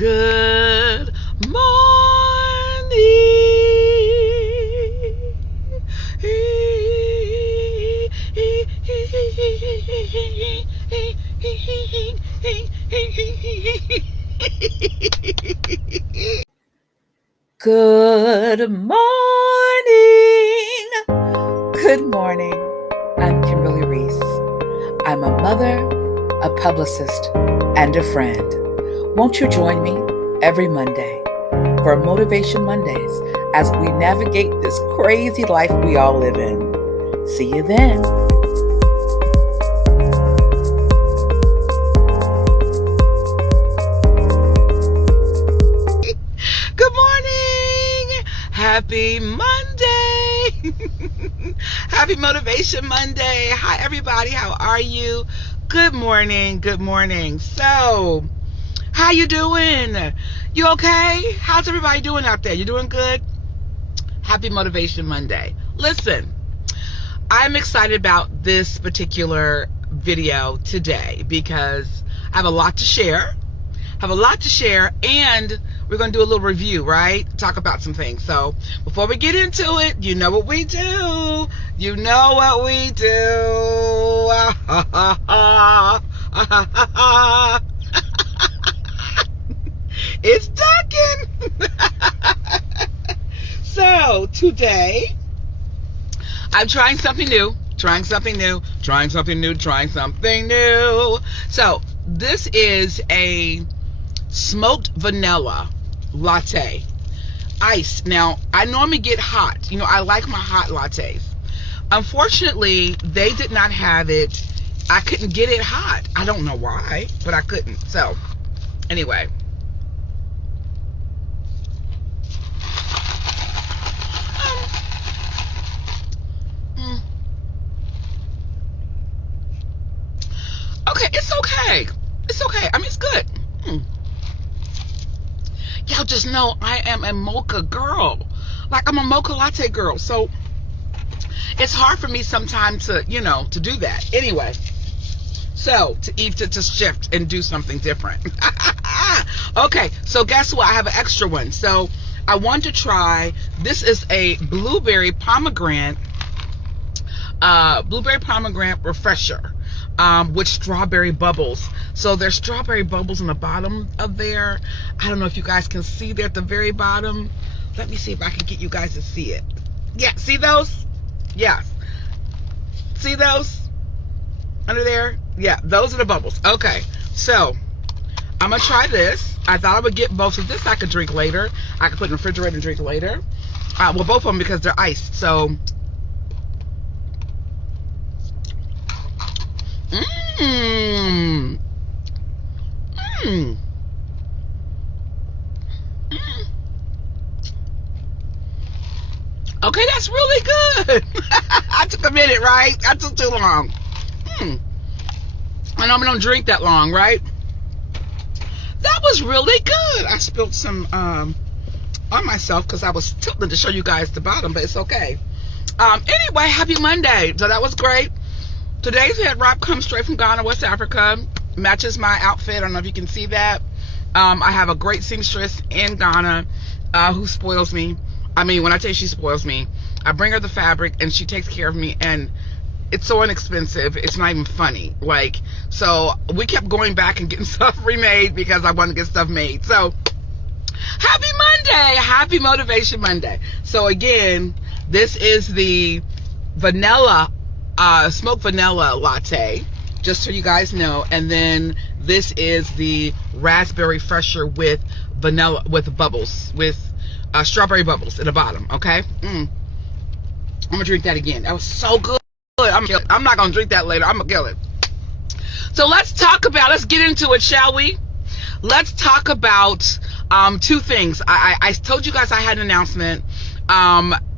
Good morning. Good morning. Good morning. I'm Kimberly Reese. I'm a mother, a publicist, and a friend. Won't you join me every Monday for Motivation Mondays as we navigate this crazy life we all live in? See you then. Good morning. Happy Monday. Happy Motivation Monday. Hi, everybody. How are you? Good morning. Good morning. So, how you doing? You okay? How's everybody doing out there? You doing good? Happy Motivation Monday. Listen, I'm excited about this particular video today because I have a lot to share. And we're going to do a little review, right? Talk about some things. So before we get into it, you know what we do. It's talking. So today, I'm trying something new. So this is a smoked vanilla latte, iced. Now, I normally get hot. I like my hot lattes. Unfortunately, they did not have it. I couldn't get it hot. I don't know why, but I couldn't. So, anyway. Okay, it's okay. I mean, it's good. Y'all just know I am a mocha girl. Like, I'm a mocha latte girl. So it's hard for me sometimes to do that. Anyway, so to shift and do something different. Okay, so guess what? I have an extra one. So I want to try, this is a blueberry pomegranate refresher. With strawberry bubbles. So there's strawberry bubbles in the bottom of there. I don't know if you guys can see there at the very bottom. Let me see if I can get you guys to see it. Yeah, see those? Yeah. See those? Under there? Yeah, those are the bubbles. Okay, so I'm going to try this. I thought I would get both of this I could drink later. I could put in the refrigerator and drink later. Well, both of them because they're iced. So Okay, that's really good. I took a minute, right? I took too long. I know I don't drink that long, right? That was really good. I spilled some on myself because I was tilting to show you guys the bottom, but it's okay. Anyway, happy Monday. So that was great. Today's head wrap comes straight from Ghana, West Africa. Matches my outfit. I don't know if you can see that. I have a great seamstress in Ghana who spoils me. I mean, when I tell you she spoils me, I bring her the fabric and she takes care of me, and it's so inexpensive. It's not even funny. So we kept going back and getting stuff remade because I wanted to get stuff made. So happy Monday. Happy Motivation Monday. So again, this is the vanilla smoked vanilla latte, just so you guys know, and then this is the raspberry fresher with vanilla, with bubbles, with strawberry bubbles at the bottom. Okay, I'm gonna drink that again. That was so good. I'm not gonna drink that later. I'm gonna kill it. So let's get into it, shall we? Let's talk about two things. I told you guys I had an announcement.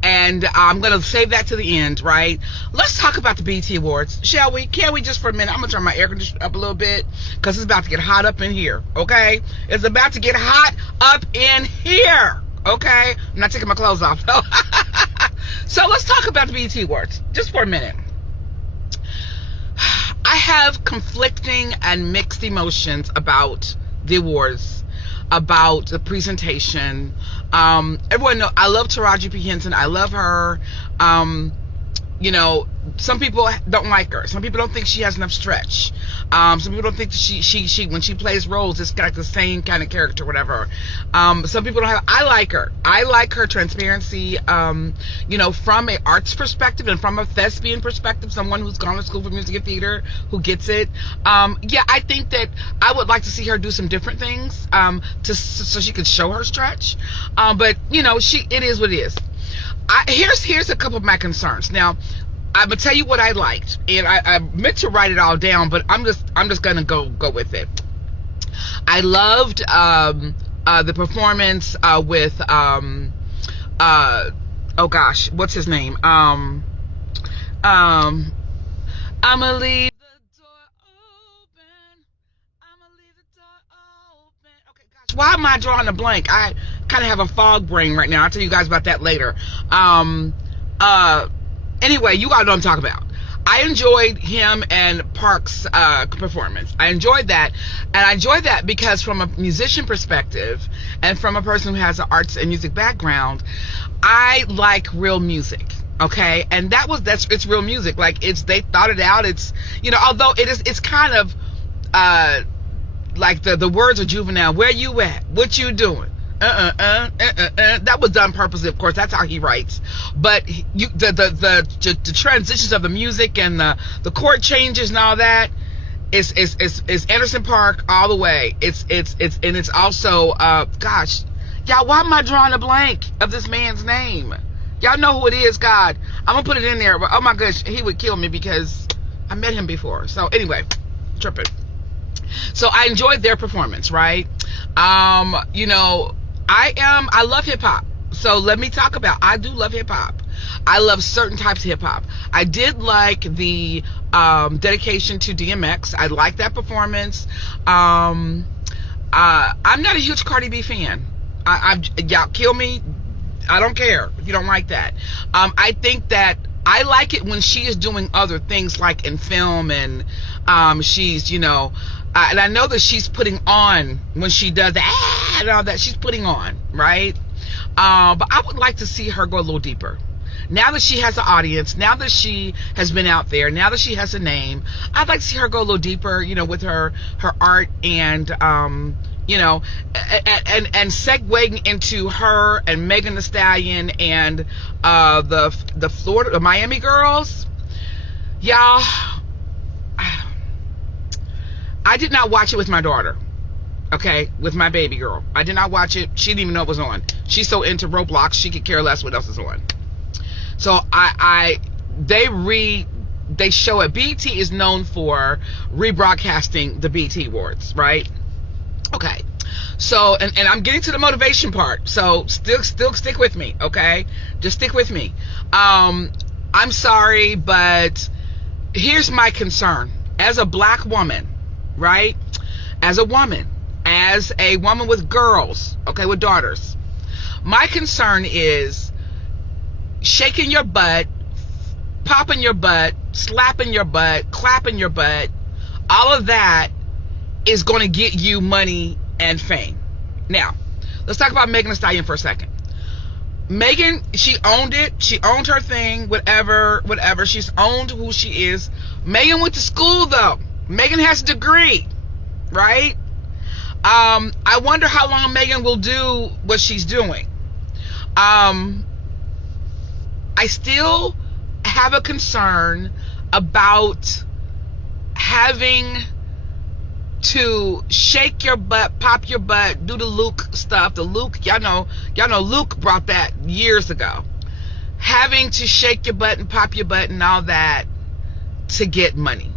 And I'm going to save that to the end, right? Let's talk about the BET Awards, shall we? Can we just for a minute? I'm going to turn my air conditioner up a little bit because it's about to get hot up in here, okay? It's about to get hot up in here, okay? I'm not taking my clothes off, though. So let's talk about the BET Awards just for a minute. I have conflicting and mixed emotions about the awards. about the presentation. Everyone know I love Taraji P. Henson. I love her. You know, some people don't like her. Some people don't think she has enough stretch. Some people don't think that she when she plays roles, it's got the same kind of character, whatever. Some people don't have. I like her. I like her transparency. You know, from a arts perspective and from a thespian perspective, someone who's gone to school for music and theater who gets it. Yeah, I think that I would like to see her do some different things, so she could show her stretch. But you know, it is what it is. Here's a couple of my concerns. Now, I'm gonna tell you what I liked, and I meant to write it all down, but I'm just gonna go with it. I loved the performance with oh gosh, what's his name? I'm gonna leave the door open. I'm gonna leave the door open. Okay, gosh, why am I drawing a blank? I kind of have a fog brain right now. I'll tell you guys about that later. Anyway, you all know what I'm talking about. I enjoyed him and Park's performance. I enjoyed that. And I enjoyed that because from a musician perspective and from a person who has an arts and music background, I like real music. Okay? And it's real music. Like, they thought it out. It's, you know, although it's kind of like the words are juvenile. Where you at? What you doing? That was done purposely, of course. That's how he writes. But the transitions of the music and the chord changes and all that is Anderson .Paak all the way. It's also gosh, y'all, why am I drawing a blank of this man's name? Y'all know who it is. God, I'm gonna put it in there. But oh my gosh, he would kill me because I met him before. So anyway, tripping. So I enjoyed their performance, right? You know, I love hip hop. So let me talk about, I do love hip hop. I love certain types of hip hop. I did like the dedication to DMX. I like that performance. I'm not a huge Cardi B fan. Y'all kill me. I don't care if you don't like that. I think that I like it when she is doing other things, like in film, and she's, you know, and I know that she's putting on when she does that and all that. She's putting on, right? But I would like to see her go a little deeper. Now that she has an audience, now that she has been out there, now that she has a name, I'd like to see her go a little deeper, you know, with her art and, you know, and segueing into her and Megan Thee Stallion and the Miami girls. Y'all, I did not watch it with my daughter. Okay, with my baby girl. I did not watch it. She didn't even know it was on. She's so into Roblox, she could care less what else is on. So they show it. BET is known for rebroadcasting the BET Awards, right? Okay. So, and I'm getting to the motivation part. So still stick with me, okay? Just stick with me. I'm sorry, but here's my concern. As a black woman, right? As a woman with girls, okay, with daughters, my concern is shaking your butt, popping your butt, slapping your butt, clapping your butt. All of that is going to get you money and fame. Now, let's talk about Megan Thee Stallion for a second. Megan, she owned it. She owned her thing, whatever. She's owned who she is. Megan went to school, though. Megan has a degree, right? I wonder how long Megan will do what she's doing. I still have a concern about having to shake your butt, pop your butt, do the Luke stuff. The Luke, y'all know Luke brought that years ago. Having to shake your butt and pop your butt and all that to get money,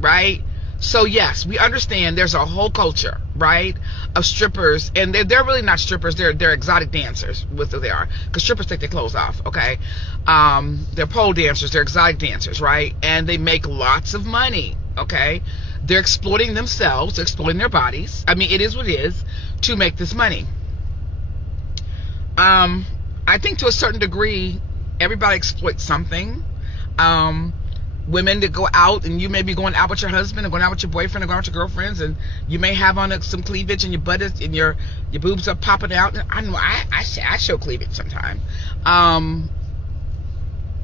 right? So yes, we understand there's a whole culture, right, of strippers, and they're really not strippers. They're exotic dancers, with who they are, because strippers take their clothes off, okay? They're pole dancers, they're exotic dancers, right? And they make lots of money, okay? They're exploiting themselves, exploiting their bodies. I mean, it is what it is to make this money. I think to a certain degree, everybody exploits something. women that go out, and you may be going out with your husband or going out with your boyfriend or going out with your girlfriends, and you may have on some cleavage and your butt is, and your boobs are popping out. I know I show cleavage sometimes.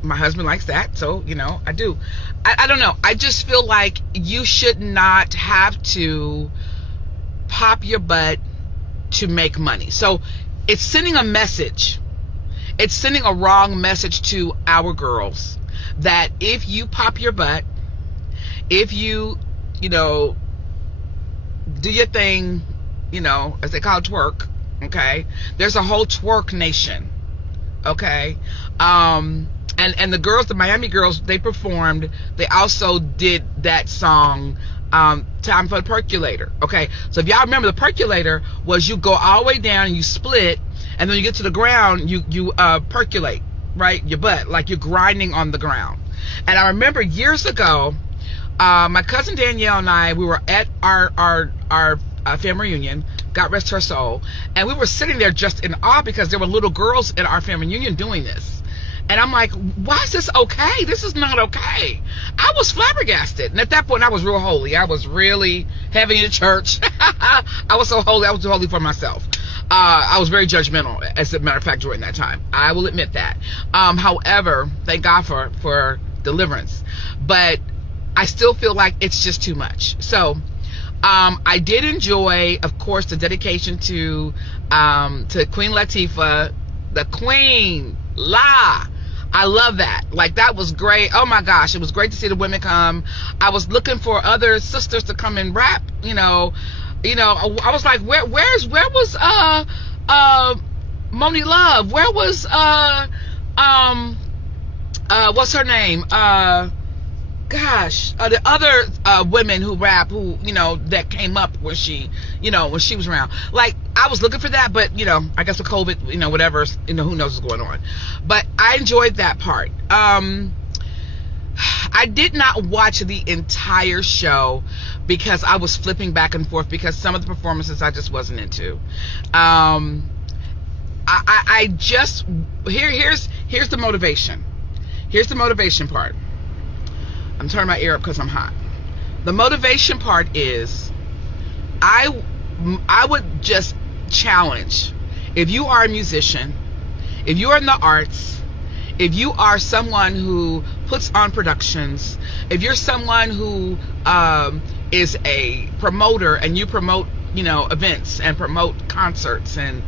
My husband likes that, so I do. I don't know. I just feel like you should not have to pop your butt to make money. So it's sending a message. It's sending a wrong message to our girls that if you pop your butt, if you do your thing, as they call it, twerk, okay? There's a whole twerk nation, okay? And the girls, the Miami girls, they performed. They also did that song, Time for the Percolator. Okay, so if y'all remember, the percolator was you go all the way down and you split, and then you get to the ground, you percolate, right? Your butt, like you're grinding on the ground. And I remember years ago, my cousin Danielle and I, we were at our family reunion, God rest her soul, and we were sitting there just in awe because there were little girls at our family reunion doing this. And I'm like, why is this okay? This is not okay. I was flabbergasted. And at that point, I was real holy. I was really heavy in the church. I was so holy. I was too holy for myself. I was very judgmental, as a matter of fact, during that time. I will admit that. However, thank God for deliverance. But I still feel like it's just too much. So I did enjoy, of course, the dedication to Queen Latifah, the Queen. I love that. Like, that was great. Oh my gosh, it was great to see the women come. I was looking for other sisters to come and rap. I was like, where was Moni Love? Where was what's her name? The other women who rap, who that came up when she was around. Like, I was looking for that, but I guess with COVID, whatever, who knows what's going on. But I enjoyed that part. I did not watch the entire show because I was flipping back and forth because some of the performances I just wasn't into. I just here's the motivation. Here's the motivation part. I'm turning my ear up because I'm hot. The motivation part is, I would just challenge, if you are a musician, if you are in the arts, if you are someone who puts on productions, if you're someone who is a promoter and you promote, events and promote concerts, and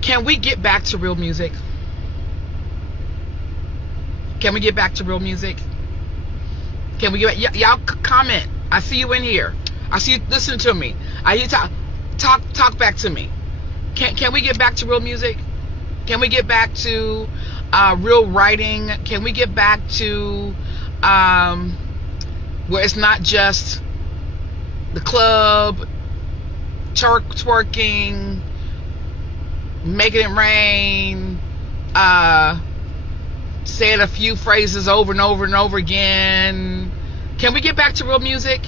can we get back to real music? Can we get back to real music? Can we get y'all comment? I see you in here. I see you. Listen to me. I hear talk back to me. Can we get back to real music? Can we get back to real writing? Can we get back to where it's not just the club, twerking, making it rain, saying a few phrases over and over and over again? Can we get back to real music?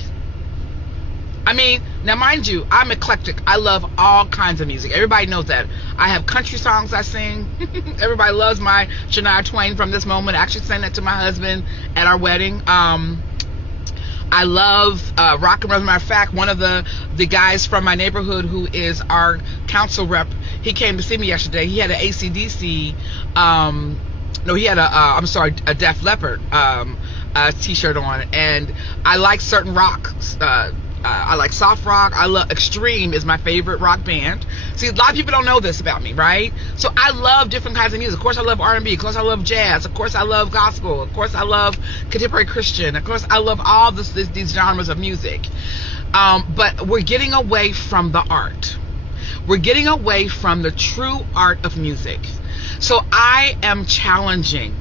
I mean, now mind you, I'm eclectic. I love all kinds of music. Everybody knows that. I have country songs I sing. Everybody loves my Shania Twain From This Moment. I actually sang that to my husband at our wedding. I love rock and roll. As a matter of fact, one of the guys from my neighborhood who is our council rep, he came to see me yesterday. He had an AC/DC, he had a Def Leppard t-shirt on, and I like certain rock. I like soft rock. I love Extreme is my favorite rock band. See, a lot of people don't know this about me, right? So I love different kinds of music. Of course, I love R&B. Of course, I love jazz. Of course, I love gospel. Of course, I love contemporary Christian. Of course, I love all these genres of music. But we're getting away from the art. We're getting away from the true art of music. So I am challenging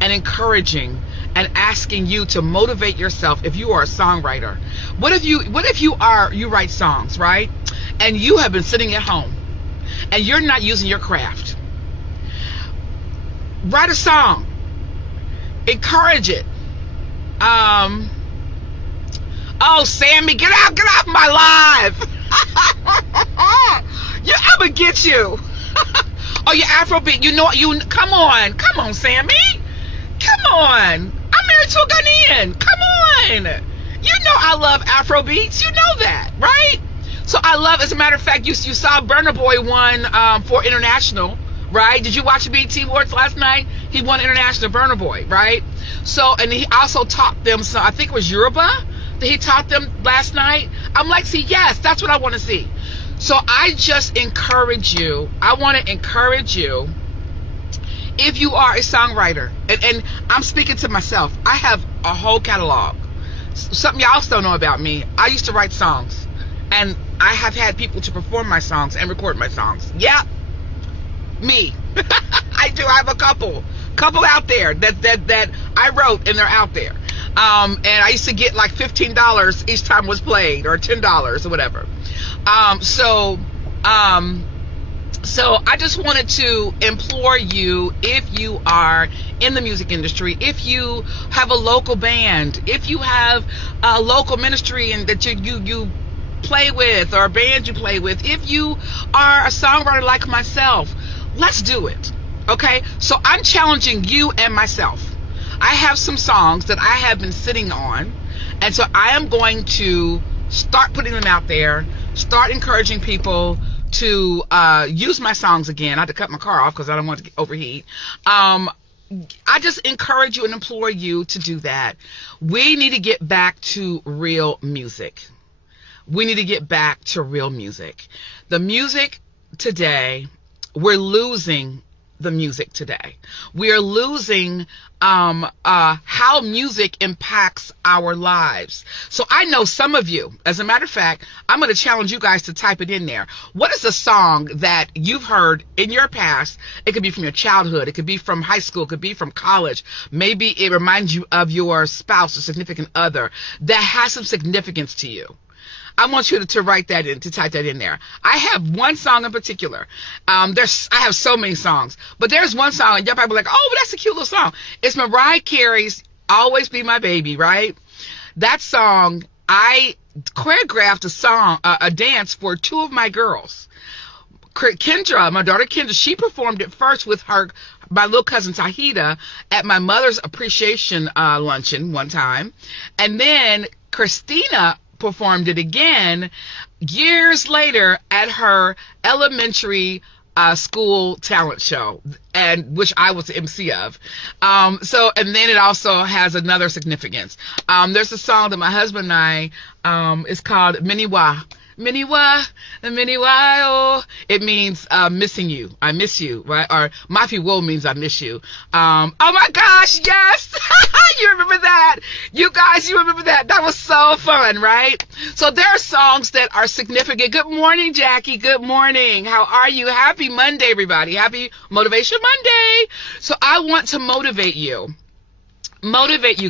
and encouraging and asking you to motivate yourself. If you are a songwriter, what if you write songs, right? And you have been sitting at home and you're not using your craft. Write a song, encourage it. Oh, Sammy, get off my live. Yeah, I'm gonna get you. Oh, your Afrobeat, come on, Sammy. Come on. I'm married to a Ghanaian. Come on. You know I love Afro beats. You know that, right? So I love, as a matter of fact, you saw Burna Boy won for international, right? Did you watch the BET Awards last night? He won international, Burna Boy, right? So, and he also taught them some, I think it was Yoruba that he taught them last night. I'm like, see, yes, that's what I want to see. So I just encourage you, I want to encourage you, if you are a songwriter, and I'm speaking to myself, I have a whole catalog. Something y'all still know about me, I used to write songs, and I have had people to perform my songs and record my songs. Yeah, me. I do. I have a couple out there that I wrote, and they're out there. And I used to get like $15 each time was played, or $10 or whatever. So I just wanted to implore you, if you are in the music industry, if you have a local band, if you have a local ministry and that you play with, or a band you play with, if you are a songwriter like myself, let's do it. Okay? So I'm challenging you and myself. I have some songs that I have been sitting on, and so I am going to start putting them out there, start encouraging people to use my songs again. I had to cut my car off because I don't want it to overheat. I just encourage you and implore you to do that. We need to get back to real music. We need to get back to real music. The music today, we're losing the music today. We are losing how music impacts our lives. So I know some of you, as a matter of fact, I'm going to challenge you guys to type it in there. What is a song that you've heard in your past? It could be from your childhood. It could be from high school. It could be from college. Maybe it reminds you of your spouse or significant other that has some significance to you. I want you to write that in, to type that in there. I have one song in particular. I have so many songs, but there's one song, and y'all probably like, oh, but that's a cute little song. It's Mariah Carey's "Always Be My Baby," right? That song, I choreographed a dance for two of my girls. Kendra, my daughter Kendra, she performed it first with my little cousin Tahita at my mother's appreciation luncheon one time, and then Christina performed it again years later at her elementary school talent show, and which I was the MC of. And then it also has another significance. There's a song that my husband and I, is called Miniwa. Miniwa, oh. It means missing you. I miss you, right? Or Mafi Wo means I miss you. Oh my gosh, yes! You remember that? You guys, you remember that? That was so fun, right? So there are songs that are significant. Good morning, Jackie. Good morning. How are you? Happy Monday, everybody. Happy Motivation Monday. So I want to motivate you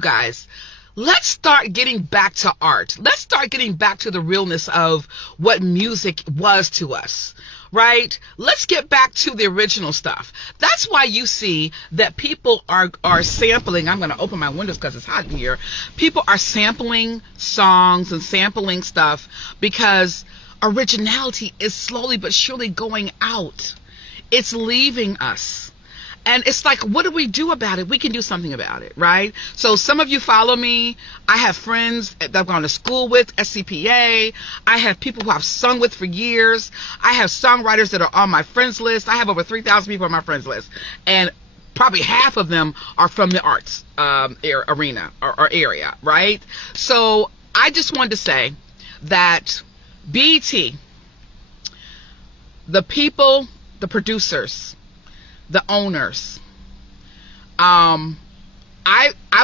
guys. Let's start getting back to art. Let's start getting back to the realness of what music was to us, right? Let's get back to the original stuff. That's why you see that people are sampling. I'm going to open my windows because it's hot in here. People are sampling songs and sampling stuff because originality is slowly but surely going out. It's leaving us. And it's like, what do we do about it? We can do something about it, right? So some of you follow me. I have friends that I've gone to school with, SCPA. I have people who I've sung with for years. I have songwriters that are on my friends list. I have over 3,000 people on my friends list. And probably half of them are from the arts arena or area, right? So I just wanted to say that BET, the people, the producers, the owners, I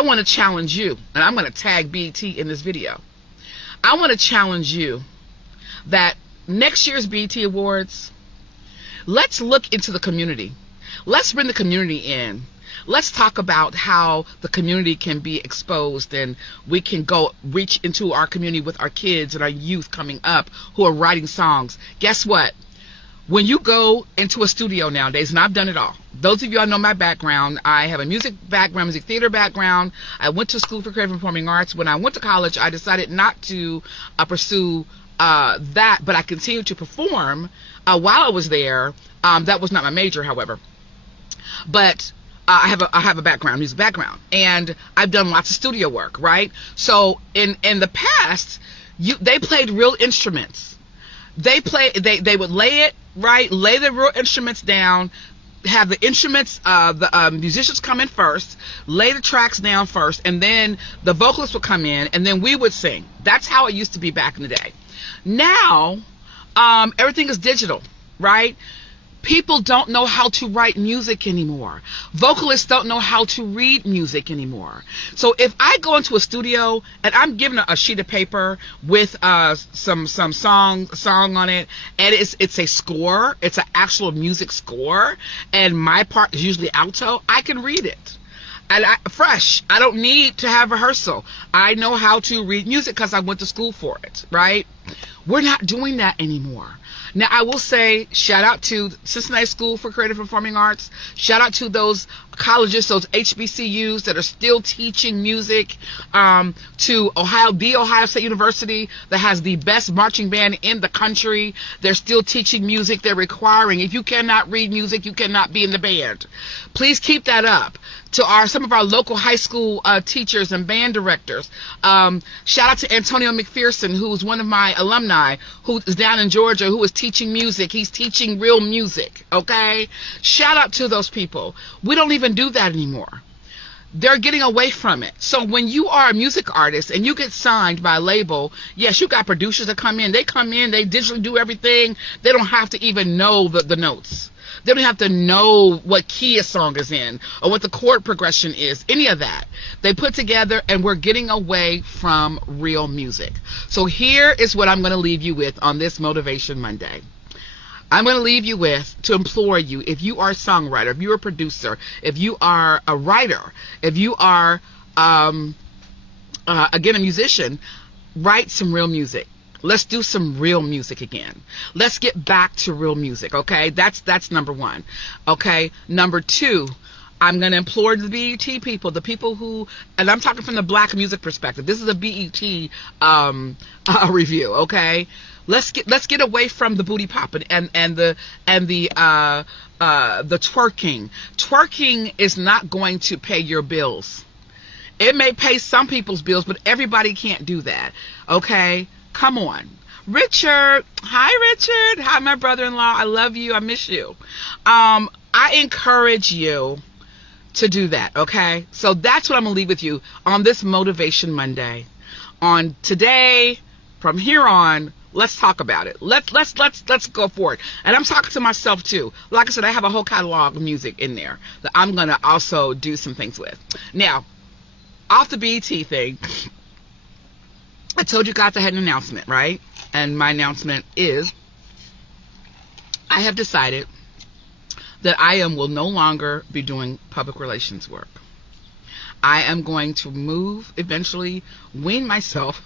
want to challenge you, and I'm going to tag BET in this video. I want to challenge you that next year's BET Awards, let's look into the community. Let's bring the community in. Let's talk about how the community can be exposed, and we can go reach into our community with our kids and our youth coming up who are writing songs. Guess what? When you go into a studio nowadays, and I've done it all. Those of you all know my background. I have a music background, music theater background. I went to school for creative and performing arts. When I went to college, I decided not to pursue that, but I continued to perform while I was there. That was not my major, however. But I have a background, music background, and I've done lots of studio work, right? So in the past, they played real instruments. They would lay the real instruments down, have the instruments, the musicians come in first, lay the tracks down first, and then the vocalists would come in, and then we would sing. That's how it used to be back in the day. Now, everything is digital, right? People don't know how to write music anymore. Vocalists don't know how to read music anymore. So if I go into a studio and I'm given a sheet of paper with some song on it, and it's a score, it's an actual music score, and my part is usually alto, I can read it. And fresh. I don't need to have rehearsal. I know how to read music because I went to school for it, right? We're not doing that anymore. Now, I will say, shout out to Cincinnati School for Creative Performing Arts. Shout out to those colleges, those HBCUs that are still teaching music, to Ohio State University that has the best marching band in the country. They're still teaching music. They're requiring, if you cannot read music, you cannot be in the band. Please keep that up. To some of our local high school teachers and band directors. Shout out to Antonio McPherson, who is one of my alumni, who is down in Georgia, who is teaching music. He's teaching real music, okay? Shout out to those people. We don't even do that anymore. They're getting away from it. So when you are a music artist and you get signed by a label, yes, you got producers that come in. They come in, they digitally do everything. They don't have to even know the notes. They don't have to know what key a song is in or what the chord progression is, any of that. They put together, and we're getting away from real music. So here is what I'm going to leave you with on this Motivation Monday. I'm going to leave you with, to implore you, if you are a songwriter, if you're a producer, if you are a writer, if you are, again, a musician, write some real music. Let's do some real music again. Let's get back to real music, okay? That's number one, okay? Number two, I'm going to implore the BET people, the people who, and I'm talking from the black music perspective. This is a BET review, okay? Let's get away from the booty popping and the twerking. Twerking is not going to pay your bills. It may pay some people's bills, but everybody can't do that, okay? Come on. Richard. Hi, Richard. Hi, my brother-in-law. I love you. I miss you. I encourage you to do that, okay? So that's what I'm going to leave with you on this Motivation Monday. On today, from here on, let's talk about it. Let's go for it. And I'm talking to myself too. Like I said, I have a whole catalog of music in there that I'm going to also do some things with. Now, off the BET thing, I told you guys I had an announcement, right? And my announcement is I have decided that I will no longer be doing public relations work. I am going to move, eventually wean myself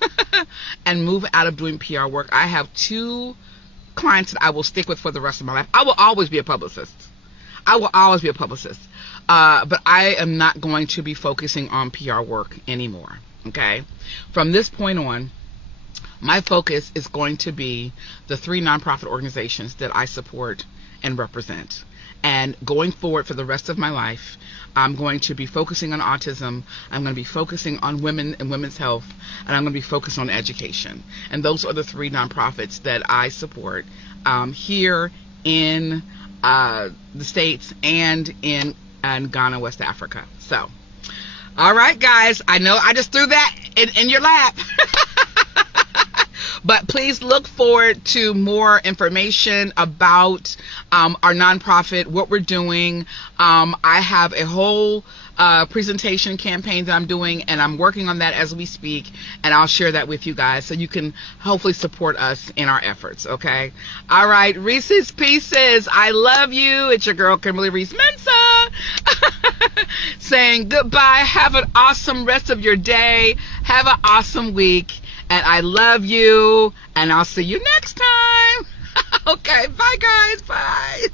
and move out of doing PR work. I have 2 clients that I will stick with for the rest of my life. I will always be a publicist. But I am not going to be focusing on PR work anymore. Okay, from this point on, my focus is going to be the 3 nonprofit organizations that I support and represent. And going forward for the rest of my life, I'm going to be focusing on autism. I'm going to be focusing on women and women's health, and I'm going to be focused on education. And those are the 3 nonprofits that I support here in the States and in Ghana, West Africa. So. All right, guys, I know I just threw that in your lap. But please look forward to more information about our nonprofit, what we're doing. I have a whole presentation campaign that I'm doing, and I'm working on that as we speak, and I'll share that with you guys so you can hopefully support us in our efforts, okay? All right, Reese's Pieces, I love you. It's your girl, Kimberly Reese Mensah, saying goodbye. Have an awesome rest of your day. Have an awesome week, and I love you, and I'll see you next time. Okay, bye, guys. Bye.